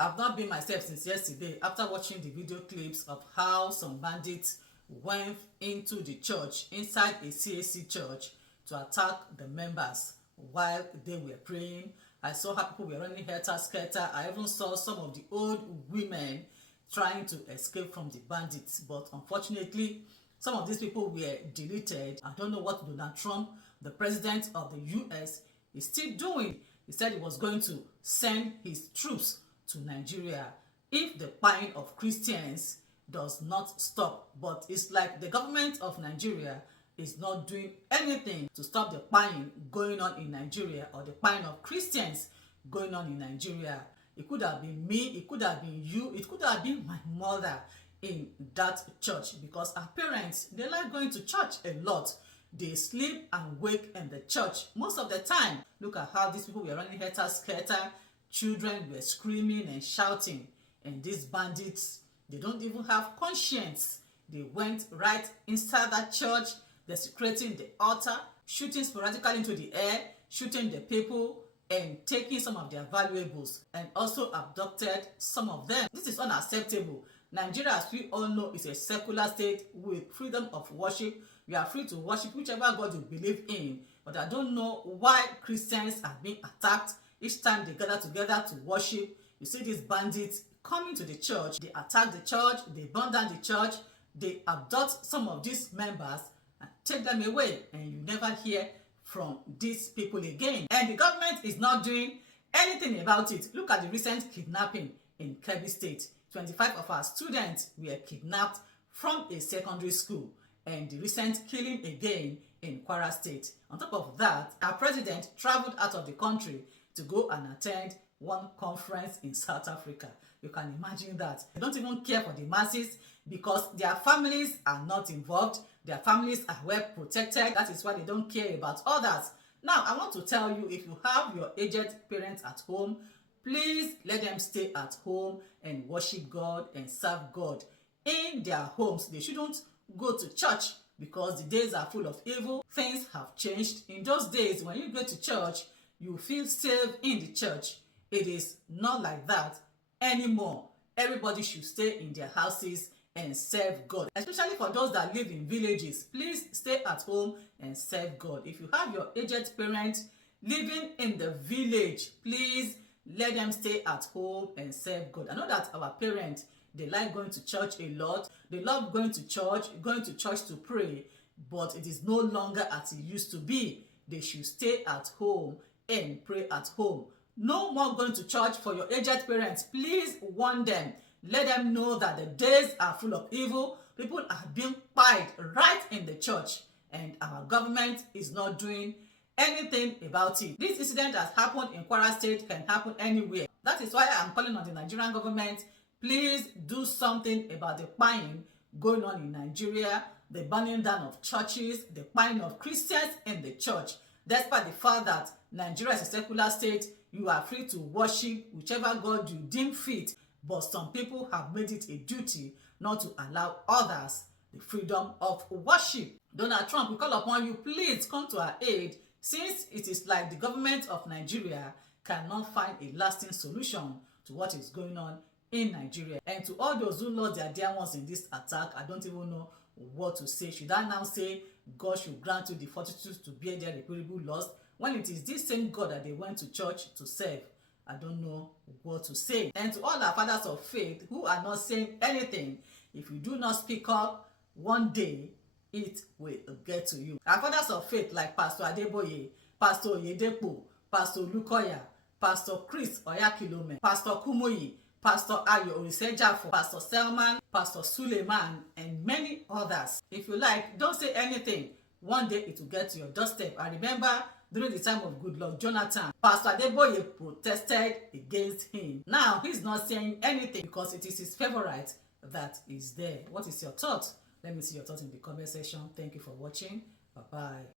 I've not been myself since yesterday after watching the video clips of how some bandits went into the church, inside a CAC church, to attack the members while they were praying. I saw how people were running helter-skelter. I even saw some of the old women trying to escape from the bandits. But unfortunately, some of these people were deleted. I don't know what Donald Trump, the president of the US, is still doing. He said he was going to send his troops to Nigeria if the buying of Christians does not stop. But it's like the government of Nigeria is not doing anything to stop the buying going on in Nigeria, or the buying of Christians going on in Nigeria. It could have been me, it could have been you, it could have been my mother in that church, because our parents, they like going to church a lot. They sleep and wake in the church most of the time. Look at how these people were running helter-skelter. Children were screaming and shouting, and these bandits, they don't even have conscience. They went right inside that church, desecrating the altar, shooting sporadically into the air, shooting the people, and taking some of their valuables, and also abducted some of them. This is unacceptable. Nigeria, as we all know, is a secular state with freedom of worship. You are free to worship whichever God you believe in. But I don't know why Christians are being attacked each time they gather together to worship. You see these bandits coming to the church, they attack the church, they burn down the church, they abduct some of these members and take them away, and you never hear from these people again. And the government is not doing anything about it. Look at the recent kidnapping in Kebbi State. 25 of our students were kidnapped from a secondary school, and the recent killing again in Kwara State. On top of that, our president traveled out of the country to go and attend one conference in South Africa. You can imagine that. They don't even care for the masses because their families are not involved. Their families are well protected. That is why they don't care about others. Now, I want to tell you, if you have your aged parents at home, please let them stay at home and worship God and serve God in their homes. They shouldn't go to church because the days are full of evil. Things have changed. In those days, when you go to church, you feel safe in the church. It is not like that anymore. Everybody should stay in their houses and serve God. Especially for those that live in villages, please stay at home and serve God. If you have your aged parents living in the village, please let them stay at home and serve God. I know that our parents, they like going to church a lot. They love going to church to pray, but it is no longer as it used to be. They should stay at home and pray at home. No more going to church for your aged parents. Please warn them. Let them know that the days are full of evil. People are being pied right in the church, and our government is not doing anything about it. This incident that happened in Kwara State can happen anywhere. That is why I'm calling on the Nigerian government. Please do something about the buying going on in Nigeria, the burning down of churches, the buying of Christians in the church. Despite the fact that Nigeria is a secular state, you are free to worship whichever God you deem fit. But some people have made it a duty not to allow others the freedom of worship. Donald Trump, we call upon you, please come to our aid, since it is like the government of Nigeria cannot find a lasting solution to what is going on in Nigeria. And to all those who lost their dear ones in this attack, I don't even know what to say. Should I now say God should grant you the fortitude to bear their irreparable loss, when it is this same God that they went to church to serve? I don't know what to say. And to all our fathers of faith who are not saying anything, if you do not speak up, one day it will get to you. Our fathers of faith like Pastor Adeboye, Pastor Yedepo, Pastor Lukoya, Pastor Chris Oyakilome, Pastor Kumoyi, Pastor Ayo Orisejafo, Pastor Selman, Pastor Suleiman, and many others. If you like, don't say anything. One day it will get to your doorstep. I remember during the time of Goodluck Jonathan, Pastor Adeboye protested against him. Now he's not saying anything because it is his favorite that is there. What is your thought? Let me see your thoughts in the comment section. Thank you for watching. Bye-bye.